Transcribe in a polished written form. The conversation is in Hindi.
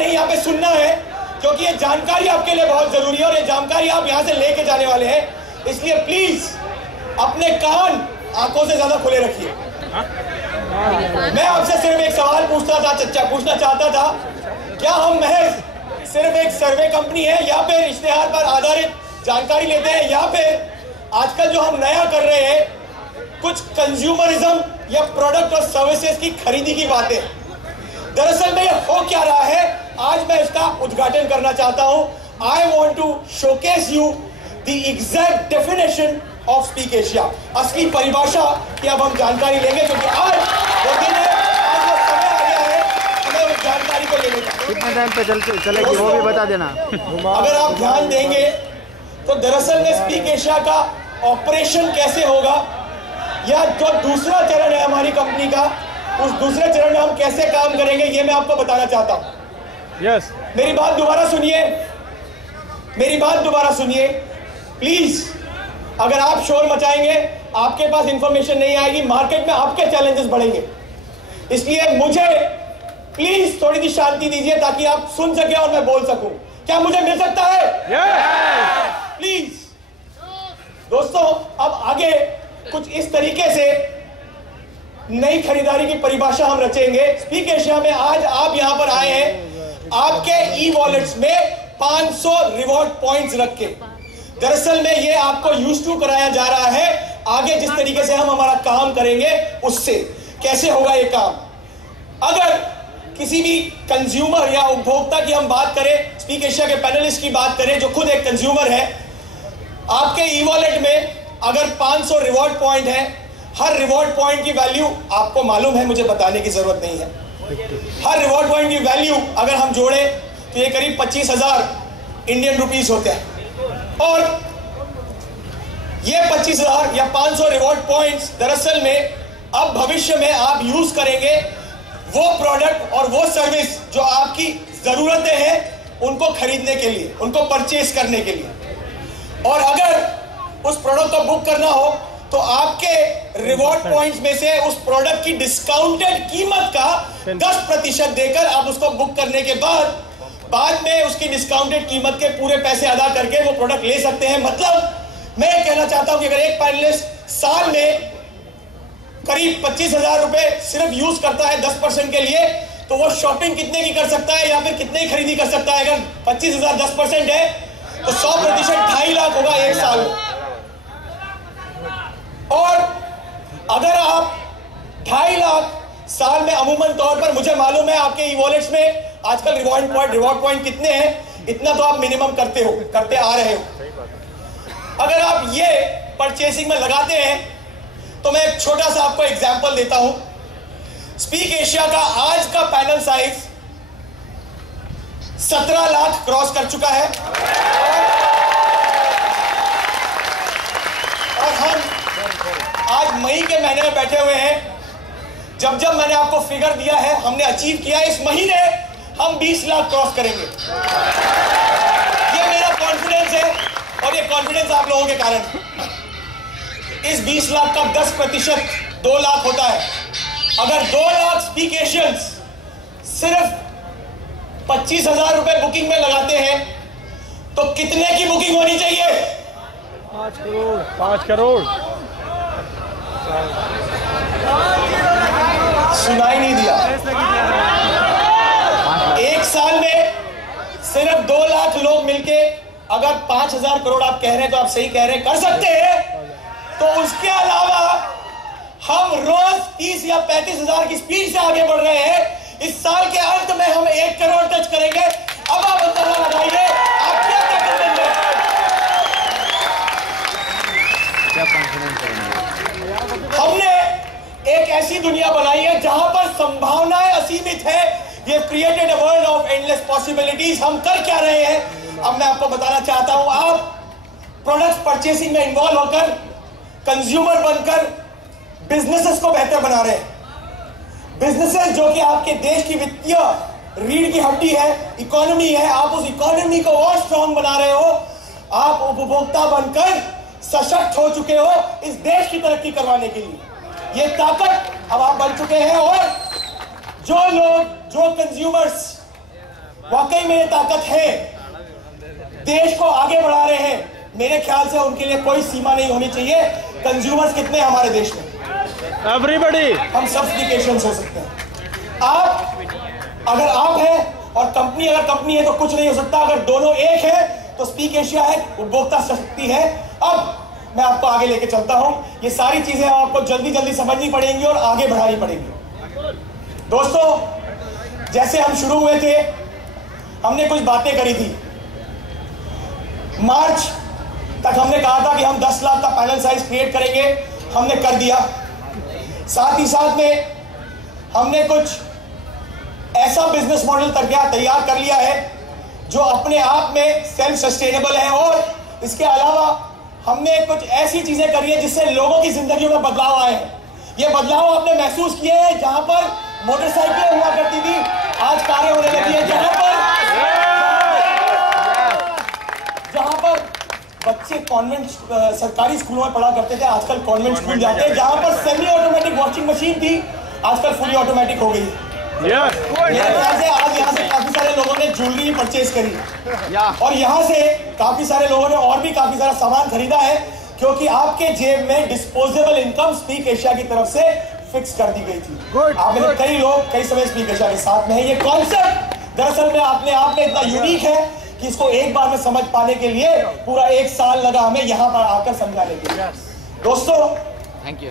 नहीं, यहाँ पे सुनना है, क्योंकि ये जानकारी आपके लिए बहुत जरूरी है और ये जानकारी आप यहाँ से लेके जाने वाले हैं। इसलिए प्लीज अपने कान आंखों से ज्यादा खुले रखिए। मैं आपसे सिर्फ एक सवाल पूछना चाहता था, क्या हम महज सिर्फ एक सर्वे कंपनी है या फिर इश्तेहार पर आधारित जानकारी लेते हैं, या फिर आजकल जो हम नया कर रहे हैं कुछ कंज्यूमरिज्म या प्रोडक्ट और सर्विसेज की खरीदी की बातें। दरअसल में ये हो क्या रहा है, आज मैं इसका उद्घाटन करना चाहता हूं। I want to showcase you the exact definition of Speak Asia, असली परिभाषा की अब हम जानकारी लेंगे, क्योंकि आज वो दिन है, आज वो समय आ गया है हमें उस जानकारी को लेने का। कितने टाइम पे चलेगी वो भी बता देना। अगर आप ध्यान देंगे तो दरअसल में स्पीक एशिया का ऑपरेशन कैसे होगा, या जो दूसरा चरण है हमारी कंपनी का, उस दूसरे चरण में हम कैसे काम करेंगे, ये मैं आपको बताना चाहता हूं। यस, मेरी बात दोबारा सुनिए, मेरी बात दोबारा सुनिए प्लीज। अगर आप शोर मचाएंगे, आपके पास इंफॉर्मेशन नहीं आएगी, मार्केट में आपके चैलेंजेस बढ़ेंगे। इसलिए मुझे प्लीज थोड़ी सी शांति दीजिए ताकि आप सुन सके और मैं बोल सकूं। क्या मुझे मिल सकता है? प्लीज दोस्तों, अब आगे कुछ इस तरीके से नई खरीदारी की परिभाषा हम रचेंगे। स्पीक एशिया में आज आप यहां पर आए हैं आपके ई वॉलेट्स में 500 रिवॉर्ड पॉइंट्स रख के। दरअसल में ये आपको यूज टू कराया जा रहा है। आगे जिस तरीके से हम हमारा काम करेंगे उससे कैसे होगा ये काम। अगर किसी भी कंज्यूमर या उपभोक्ता की हम बात करें, स्पीक एशिया के पैनलिस्ट की बात करें जो खुद एक कंज्यूमर है, आपके ई वॉलेट में अगर 500 रिवॉर्ड पॉइंट है, हर रिवॉर्ड पॉइंट की वैल्यू आपको मालूम है, मुझे बताने की जरूरत नहीं है। हर रिवॉर्ड पॉइंट की वैल्यू अगर हम जोड़े तो ये करीब 25,000 इंडियन रुपीस होते हैं। और ये 25,000 या 500 रिवॉर्ड पॉइंट्स दरअसल में अब भविष्य में आप यूज करेंगे वो प्रोडक्ट और वो सर्विस जो आपकी जरूरतें हैं उनको खरीदने के लिए, उनको परचेज करने के लिए। और अगर उस प्रोडक्ट को बुक करना हो तो आपके रिवॉर्ड पॉइंट्स में से उस प्रोडक्ट की डिस्काउंटेड कीमत का 10% देकर आप उसको बुक करने के बाद में उसकी डिस्काउंटेड कीमत के पूरे पैसे अदा करके वो प्रोडक्ट ले सकते हैं। मतलब मैं कहना चाहता हूं कि अगर एक पैनलिस्ट साल में करीब 25,000 रुपए सिर्फ यूज करता है 10% के लिए, तो वो शॉपिंग कितने की कर सकता है या फिर कितने की खरीदी कर सकता है। अगर 25,000 10% है तो 100% 2.5 लाख होगा एक साल में। और अगर आप 2.5 लाख साल में, अमूमन तौर पर मुझे मालूम है आपके ई वॉलेट्स में आजकल रिवॉर्ड पॉइंट कितने हैं, इतना तो आप मिनिमम करते आ रहे हो। अगर आप ये परचेसिंग में लगाते हैं तो मैं एक छोटा सा आपको एग्जांपल देता हूं। स्पीक एशिया का आज का पैनल साइज 17 लाख क्रॉस कर चुका है और हम आज मई के महीने में बैठे हुए हैं। जब मैंने आपको फिगर दिया है, हमने अचीव किया। इस महीने हम 20 लाख क्रॉस करेंगे। ये मेरा कॉन्फिडेंस है और ये कॉन्फिडेंस आप लोगों के कारण। इस 20 लाख का 10% 2 लाख होता है। अगर 2 लाख स्पीक एशियंस सिर्फ 25,000 रुपए बुकिंग में लगाते हैं तो कितने की बुकिंग होनी चाहिए? 5 करोड़। सुनाई नहीं दिया। एक साल में सिर्फ 2 लाख लोग मिलके अगर 5,000 करोड़ आप कह रहे हैं तो आप सही कह रहे हैं, कर सकते हैं। तो उसके अलावा हम रोज 30 या 35,000 की स्पीड से आगे बढ़ रहे हैं। इस साल के अंत में हम 1 करोड़ टच करेंगे। अब आप अंदाजा लगाइए आप क्या करेंगे। हमने एक ऐसी दुनिया बनाई है जहां पर संभावनाएं असीमित है। ये created a world of endless possibilities. हम कर क्या रहे हैं अब मैं आपको बताना चाहता हूं। आप प्रोडक्ट परचेसिंग में इन्वॉल्व होकर, कंज्यूमर बनकर बिजनेसेस को बेहतर बना रहे हैं। बिजनेसेस जो कि आपके देश की वित्तीय रीढ़ की हड्डी है, इकोनॉमी है, आप उस इकोनॉमी को और स्ट्रॉन्ग बना रहे हो। आप उपभोक्ता बनकर सशक्त हो चुके हो इस देश की तरक्की करवाने के लिए। ये ताकत अब आप बन चुके हैं। और जो लोग, जो कंज्यूमर्स वाकई में ये ताकत है, देश को आगे बढ़ा रहे हैं। मेरे ख्याल से उनके लिए कोई सीमा नहीं होनी चाहिए। कंज्यूमर्स कितने हैं हमारे देश में? एवरीबॉडी। हम सब्सिडिकेशंस हो सकते हैं। आप अगर आप हैं और कंपनी अगर कंपनी है तो कुछ नहीं हो सकता। अगर दोनों एक है तो स्पीक एशिया है, उपभोक्ता शक्ति है। अब मैं आपको आगे लेके चलता हूं। ये सारी चीजें आपको जल्दी जल्दी समझनी पड़ेंगी और आगे बढ़ानी पड़ेंगी। दोस्तों, जैसे हम शुरू हुए थे, हमने कुछ बातें करी थी। मार्च तक हमने कहा था कि हम 10 लाख का पैनल साइज क्रिएट करेंगे, हमने कर दिया। साथ ही साथ में हमने कुछ ऐसा बिजनेस मॉडल तैयार कर लिया है जो अपने आप में सेल्फ सस्टेनेबल है, और इसके अलावा हमने कुछ ऐसी चीजें करी है जिससे लोगों की जिंदगियों में बदलाव आए हैं। ये बदलाव आपने महसूस किए हैं। जहां पर मोटरसाइकिलें हुआ करती थी, आज कारें होने लगी है। जहां पर बच्चे कॉन्वेंट सरकारी स्कूलों में पढ़ा करते थे, आजकल कॉन्वेंट स्कूल जाते हैं। जहां पर सेमी ऑटोमेटिक वॉशिंग मशीन थी, आजकल फुली ऑटोमेटिक हो गई है। मेरे ख्याल से आज यहाँ से काफी सारे लोगों ने ज्वेलरी परचेज करी, और यहाँ से काफी सारे लोगों ने और भी काफी सारा सामान खरीदा है, क्योंकि आपके जेब में डिस्पोजेबल इनकम स्पीक एशिया की तरफ से फिक्स कर दी गई थी। आपने कई लोग कई समय स्पीक एशिया के साथ में है। ये कॉन्सेप्ट दरअसल में अपने आप में इतना यूनिक है कि इसको एक बार में समझ पाने के लिए पूरा 1 साल लगा हमें यहाँ पर आकर समझाने के लिए। दोस्तों, थैंक यू।